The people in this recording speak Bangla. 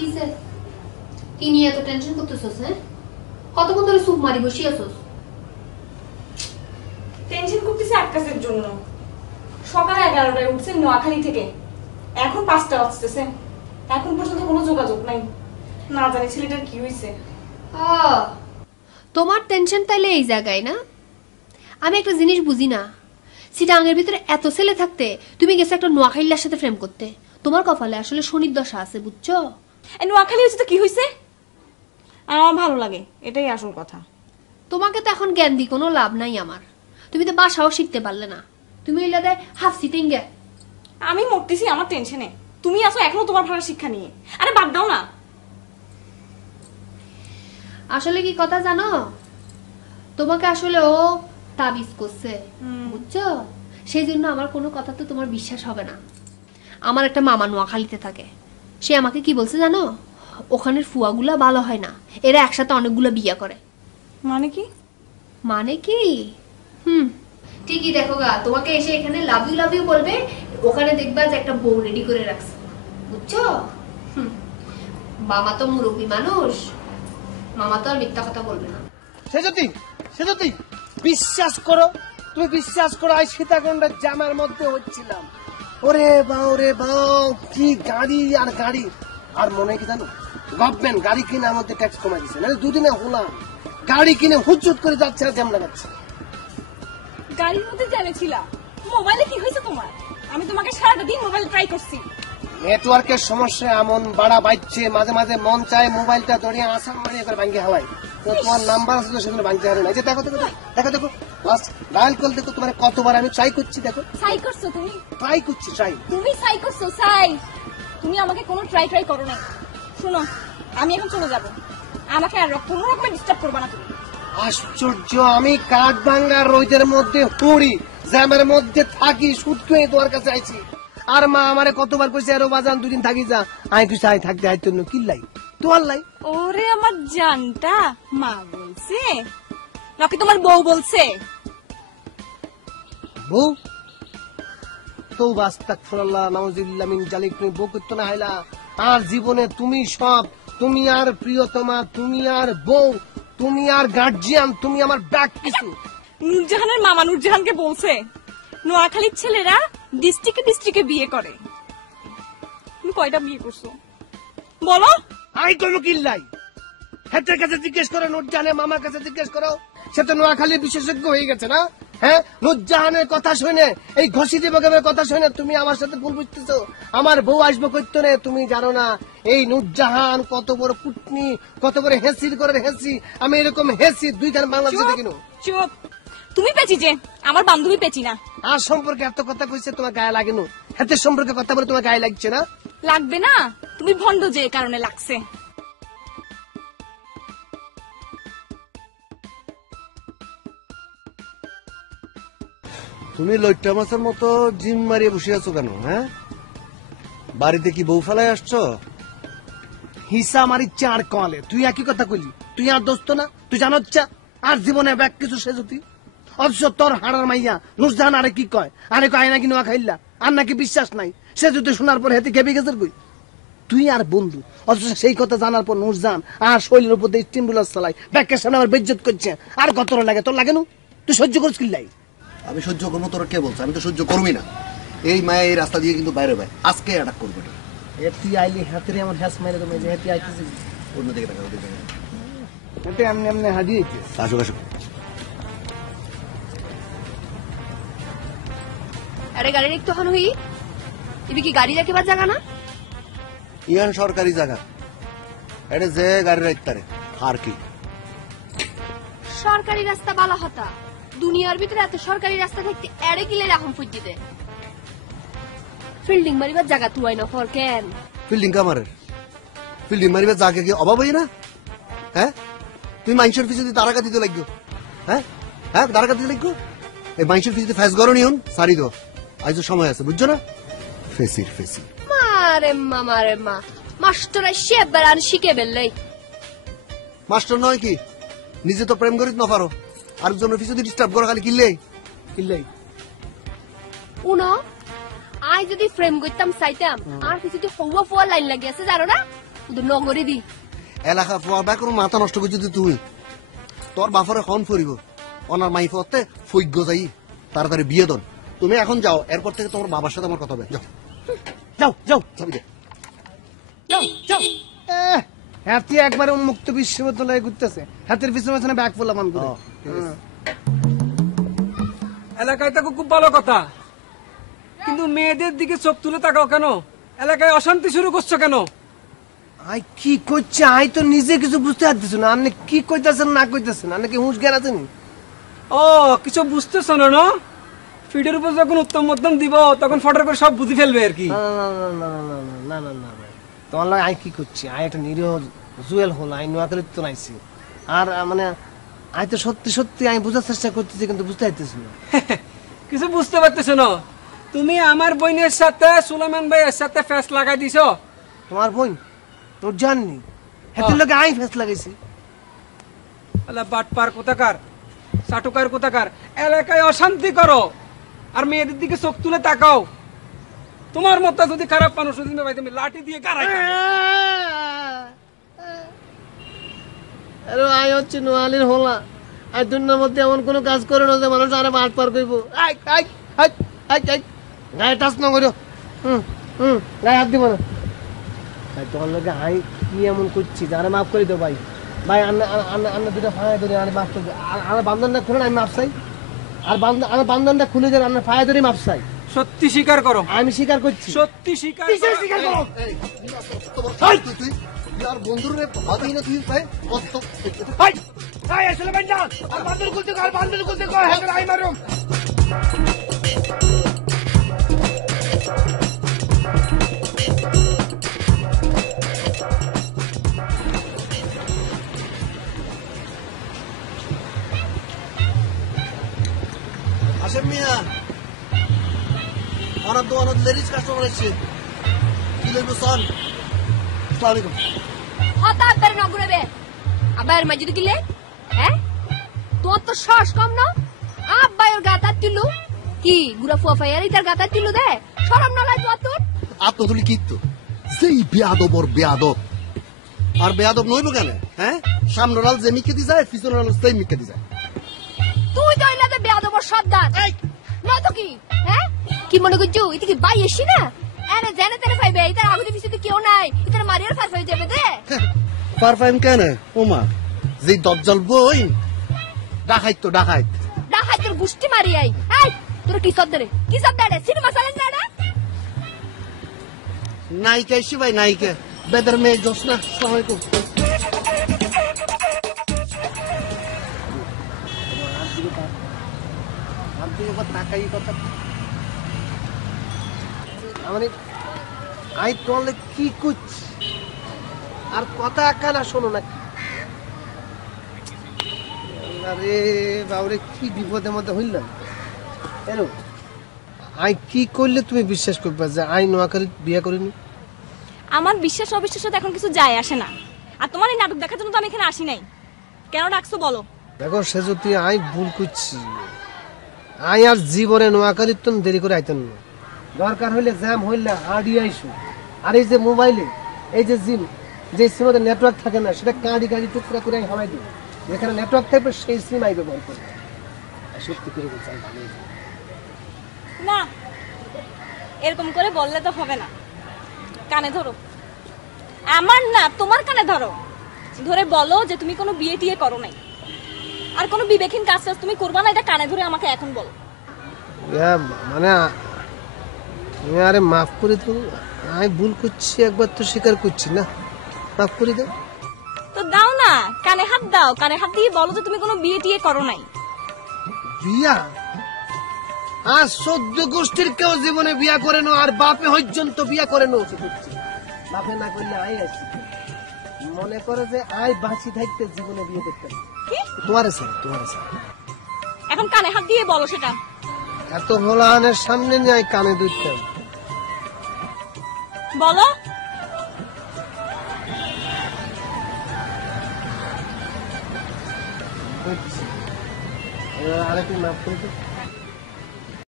কিসে কি নিয়ে এত টেনশন করতেছস? হ্যাঁ, কতক্ষণ ধরে চুপ মারি বসে আছস? টেনশন করতেছি এক কাজের জন্য। সকাল 11টায় উঠছেন নোয়াখালী থেকে, এখন 5টা বাজতেছে, এখন পর্যন্ত কোনো যোগাযোগ নাই। না জানি ছেলেটার কি হয়েছে। তোমার টেনশন তাইলে এই জায়গায় না? আমি একটা জিনিস বুঝি না, চিটাঙের ভিতরে এত ছেলে থাকতে তুমি গেছো একটা নোয়াখালীর সাথে প্রেম করতে। তোমার কপালে আসলে শনির দশা আছে, বুঝছো? নোয়াখালী হয়েছে তো কি হয়েছে? আমার ভালো লাগে, এটাই আসল কথা। তোমাকে তো এখন জ্ঞান দি কোনো লাভ নাই আমার। তুমি তো বাসাও শিখতে পারলে না, তুমি হইলে দেয় হাফ সিটিং গে। আমি মরতেছি আমার টেনশনে, তুমি আসো এখনো তোমার ভালো শিক্ষা নিয়ে। আরে বাদ দাও না। আসলে কি কথা জানো, তোমাকে আসলে ও তাবিজ করছে, বুঝছো? সেই জন্য আমার কোনো কথা তো তোমার বিশ্বাস হবে না। আমার একটা মামা নোয়াখালীতে থাকে, সে আমাকে কি বলছে জানো? ওখানের ফুয়াগুলা ভালো হয় না, এরা একসাথে অনেকগুলো বিয়ে করে। মানে কি? মানে কি? ঠিকই দেখো গা, তোমাকে এসে এখানে লাভ ইউ বলবে, ওখানে দেখবা যে একটা বউ রেডি করে রাখছে, বুঝছো? মামা তো মুরব্বী মানুষ, মামা তো আর মিথ্যা কথা বলবে না। সেজতি বিশ্বাস করো, তুমি বিশ্বাস করো, আজ সীতাকুণ্ডের জামার মধ্যে হচ্ছিলাম। ওরে বাও কি গাড়ি আর গাড়ি। আর মনে কি জানো, গভর্নমেন্ট গাড়ি কিনে আমাদের ট্যাক্স কমাই দিচ্ছে, মানে দুদিনে হলাম গাড়ি কিনে হুজ্জুত করে যাচ্ছে আর জ্যাম লাগাচ্ছে। গাড়ির মধ্যে জানেছিলা? মোবাইলে কি হয়েছে তোমার? আমি তোমাকে সারাটা দিন মোবাইল ট্রাই করছি। নেটওয়ার্কের সমস্যা এমন বাড়া বাইচ্ছে, মাঝে মাঝে মন চায় মোবাইলটা ধরিয়ে আসাম মারিয়ে করে ভাঙ্গে হাওয়াই। তো তোমার নাম্বার আছে তো সেখানে ভাঙতে পারে না। যে দেখো দেখো লাস্ট ডায়াল কল দেখো, তোমার কতবার আমি ট্রাই করছি। দেখো ট্রাই করছো তুমি? ট্রাই করছি, তুমি ট্রাই করছো? তুমি আমাকে কোনো ট্রাই করো না। শোনো, আমি এখন চলে যাব, আমাকে আর কোনো রকমের ডিস্টার্ব করবে না তুমি। আশ্চর্য, আমি কাঠ ভাঙ্গার রোদের মধ্যে পড়ি, জ্যামের মধ্যে থাকি, শুটকে তোমার কাছে আইছি। আর মা আমারে কতবার কইছে আরো বাজান দুদিন থাকি যা, আই কইছে আই থাকতে আইতো না, কি লাই তোমার লাই। ওরে আমার জানটা, মা বলছে নাকি তোমার বউ বলছে? বউ তো আস্তাগফিরুল্লাহ নাউযুবিল্লাহ মিন জালিক, তুমি বউ করতে না হাইলা। আর জীবনে তুমি সব, তুমি আর প্রিয়তমা, তুমি আর বউ, তুমি আর গার্জিয়ান, তুমি আমার ব্যাক কিছু। নূরজাহানের মামা নূরজাহানকে বলছে নোয়াখালীর ছেলেরা ডিস্ট্রিক্টে বিয়ে করে। তুমি কয়টা বিয়ে করছো বলো? আই কইলো কিল্লাই, হেতের কাছে জিজ্ঞেস করো, নূরজাহানের মামার কাছে জিজ্ঞেস করো, সে তো নোয়াখালীর বিশেষজ্ঞ হয়ে গেছে না। হ্যাঁ, নূরজাহানের কথা শুনে, এই ঘষি দিবগের কথা শুনে তুমি আমার সাথে ভুল বুঝতেছো। আমার বউ আসবো করতো না, তুমি জানো না এই নূরজাহান কত বড় কুটনি, কত বড় হেসির করে হেসি। আমি এরকম হেসি দুই ধান বাংলাদেশে দেখিনো। চুপ, তুমি পেঁচি যে, আমার বান্ধবী পেঁচি না। আর সম্পর্কে এত কথা কইছে তোমার গায়ে লাগে না? হেতের সম্পর্কে কথা বলে তোমার গায়ে লাগছে না? লাগবে না, তুমি ভণ্ড যে কারণে লাগছে। তুমি লইট্টা মাছের মতো জিম মারিয়ে বসে আছো কেন? হ্যাঁ, বাড়িতে কি বউ ফেলায় আসছো? হিসা আমার ইচ্ছা আর কলে, তুই একই কথা কইলি। তুই আর দোস্ত না, তুই জানোচ্ছা আর জীবনে ব্যাগ কিছু সে যদি। অথচ তোর হাড়ার মাইয়া নুরজাহান আরে কি কয়, আরে কয় নাকি নোয়া খাইলা, আর নাকি বিশ্বাস নাই। সে যদি শোনার পর হেতে খেপে গেছে কই তুই আর বন্ধু। অথচ সেই কথা জানার পর নুরজাহান আর শৈলের উপর দিয়ে স্টিম রুলার চালাই, ব্যাগের সামনে আমার বেজ্জত করছে। আর কত লাগে তোর লাগে না? তুই সহ্য করিস কিল্লাই? আমি সহ্য করবো, তোর কে বলছে? আমি তো সহ্য করবি না। এই মায়া এই রাস্তা দিয়ে কিন্তু বাইরে ভাই আজকে অ্যাটাক করবে। তুই আইলি হাতের আমার হ্যাস মাইরে তুমি যে হেতে আইতেছিস অন্যদিকে টাকা দিবে, হেতে এমনি এমনি হাদিয়েছে। আসুক আসুক। আরে গাড়ি একটু হন হই, এবি কি গাড়ি রাখিবার জায়গা না? ইয়ান সরকারি জায়গা, এটা যে গাড়ি রাখতারে আর কি। সরকারি রাস্তা বালা হতা, দুনিয়ার ভিতরে এত সরকারি রাস্তা থাকতে এড়ে গিলে রাখুন ফুজিতে। ফিল্ডিং মারিবার জায়গা তুই না ফর কেন? ফিল্ডিং কামারের ফিল্ডিং মারিবার জায়গা কি অভাব হই না? হ্যাঁ, তুমি মাইন্সের ফিসে দিতে টাকা দিতে লাগবে। হ্যাঁ হ্যাঁ, টাকা দিতে লাগবে। এই মাইন্সের ফিসে ফেস গরো নিউন সারি দো, আজ সময় আছে, বুঝছো না? ফেসির ফেসি মারে মা মাস্টার আইসে এবার আর শিখে বেললেই। মাস্টার নয় কি, নিজে তো প্রেম করিত না পারো, আরেকজনের ফিসে ডিস্টার্ব করো খালি কিল্লেই কিল্লাই। উনো আই যদি ফ্রেম করতাম চাইতাম আর কিছু হওয়া ফোয়া লাইন লাগি আছে জানো না? ওদের নগরে দি এলাকা ফুয়া ব্যাক মাথা নষ্ট করছি তুই তোর বাফরে খন ফুরিব ওনার মাই পথে ফৈজ্ঞ যাই তাড়াতাড়ি বিয়ে দন তুমি এখন যাও এরপর থেকে তোমার বাবার সাথে আমার কথা হবে যাও যাও যাও চাবি দে যাও যাও হাতি একবারে উন্মুক্ত বিশ্ববিদ্যালয়ে ঘুরতেছে হাতের পিছনে পিছনে ব্যাগ ফুলা মান করে এলাকায় তো খুব ভালো কথা, কিন্তু মেয়েদের দিকে চোখ তুলে তাকাও কেন? এলাকায় অশান্তি শুরু করছো কেন? আই কি করছে আই তো নিজে কিছু বুঝতে পারতেছ না। আপনি কি কইতাছেন না কইতাছেন, আপনি কি হুঁশ জ্ঞান আছেন? ও কিছু বুঝতেছো না না? ফিডের উপর যখন উত্তম মধ্যম দিব তখন ফটার করে সব বুঝে ফেলবে আর কি। না না না না না না না না না তোমার লাগে আই কি করছি? আই একটা নিরীহ জুয়েল হল, আই নোয়াখালীর তো নাইছি। আর মানে আই তো সত্যি সত্যি আমি বোঝার চেষ্টা করতেছি, কিন্তু বুঝতে পারতেছি না। কিছু বুঝতে পারতেছো না? তুমি আমার বোনের সাথে সুলাইমান ভাইয়ের সাথে ফেস লাগাই দিছো। তোমার বোন তোর জাননি হাতের লোকে আই ফেস লাগাইছি। আল্লাহ বাটপার কোথাকার, চাটুকার কোথাকার, এলাকায় অশান্তি করো আর মেয়েদের দিকে চোখ তুলে তাকাও। তোমার মতো যদি খারাপ মানুষ ভাই তুমি লাঠি দিয়ে গাড়াই আরে আই হচ্ছে নোয়ালির হোলা। আই দুনিয়ার মধ্যে এমন কোনো কাজ করে না যে মানুষ আরে বাট পার করবো। I I I I I গায়ে টাচ না করিও। গায়ে হাত দিব না। তাই তোমার লোকে আই কি এমন করছি যে আরে মাফ করে দাও ভাই। ভাই আন্না দুটা ফায়া ধরে আরে মাফ করে দাও। আর বান্ধনটা খুলে আমি মাফ চাই। আর বান্ধনটা খুলে দেন আপনার ফায়া ধরে মাফ চাই। সত্যি স্বীকার করো। আমি স্বীকার করছি। সত্যি স্বীকার করো। তুই আর বন্ধুর ভাবি না তুই ভাই কত ভাই ভাই আসলে ভাই না আর বান্ধন খুলতে কর, বান্ধন খুলতে কর, হ্যাঁ আই মারুম। আসেন মিয়া ওনার দোকানত লেডিস কাস্টমার এসছে কি লইব সন আসসালামু আলাইকুম হঠাৎ বের নগরে বে আবার মাঝে তো গিলে হ্যাঁ তোর তো শ্বাস কম না আব্বাইর গাতা তিলু কি গুড়া ফুয়াফাইয়ার ইতার গাতা তিলু দে শরম না লাগে তোর? আত্মতুলি কি তো সেই বেয়াদবর বেয়াদব আর বেয়াদব নইব কেন? হ্যাঁ সামনের আল যে মিকে দি যায় পিছনের আল সেই মিকে দি যায়। তুই তো ইলাতে বেয়াদবর সর্দার না তো কি? হ্যাঁ কি মনে করছো এটা কি বাই এসি না এনে জানে তেনে পাইবে ইতার আগুতে পিছতে কেউ নাই ইতার মারিয়ার ফার হয়ে যাবে দে পারফাইম কেন ওমা যে দজ্জাল বই ডাকাইত তো ডাকাইত ডাহাই তোর গুষ্টি মারি আই এই তোর কি সর্দারে কি সর্দারে সিনেমা চালেন না না নায়িকা এসে ভাই নায়িকা বেদের মেয়ে জোসনা আসসালামু আলাইকুম তাকাই কথা মানে আই তোলে কি করছি আর কথা কানা শোনো না। আরে বাবরে কি বিপদের মধ্যে হইলাম। এলো আই কি করলে তুমি বিশ্বাস করবে যে আই নোয়াখালী বিয়ে করিনি? আমার বিশ্বাস অবিশ্বাসে এখন কিছু যায় আসে না। আর তোমার এই নাটক দেখার জন্য তো আমি এখানে আসি নাই। কেন ডাকছো বলো? দেখো সে যদি আই ভুল করছি আই আর জীবনে নোয়াখালীর তো দেরি করে আইতেন না। দরকার হইলে জ্যাম হইলে হার্ডি আইসু। আর এই যে মোবাইলে এই যে জিম যে সিমতে নেটওয়ার্ক থাকে না সেটা কাঁড়ি গাড়ি টুকরা করে আমি হারাই দিই। যেখানে নেটওয়ার্ক থাকবে সেই সিম আই ব্যবহার করবে। সত্যি করে বলছি আমি ভালোই জানি। না এরকম করে বললে তো হবে না। কানে ধরো, আমার না তোমার কানে ধরো, ধরে বলো যে তুমি কোনো বিয়ে টিয়ে করো নাই আর কোনো বিবেকহীন কাজ টাজ তুমি করবা না। এটা কানে ধরে আমাকে এখন বলো। মানে আরে মাফ করে দাও, আমি ভুল করছি একবার তো স্বীকার করছি না, মাফ করে দাও। তো দাও না, কানে হাত দাও, কানে হাত দিয়ে বলো যে তুমি কোনো বিয়ে টিয়ে করো নাই। বিয়া আর 14 গোষ্ঠীর কেউ জীবনে বিয়া করে নো, আর বাপে পর্যন্ত বিয়া করে নো। বাপে না করলে আই আছি মনে করে যে আই বাঁচি থাকতে জীবনে বিয়ে করতে তোমার এখন কানে হাত দিয়ে বলো সেটা। এত হোলাহানের সামনে নিয়ে আই কানে দুইতাম বলো। আরে তুই মাফ করে দে।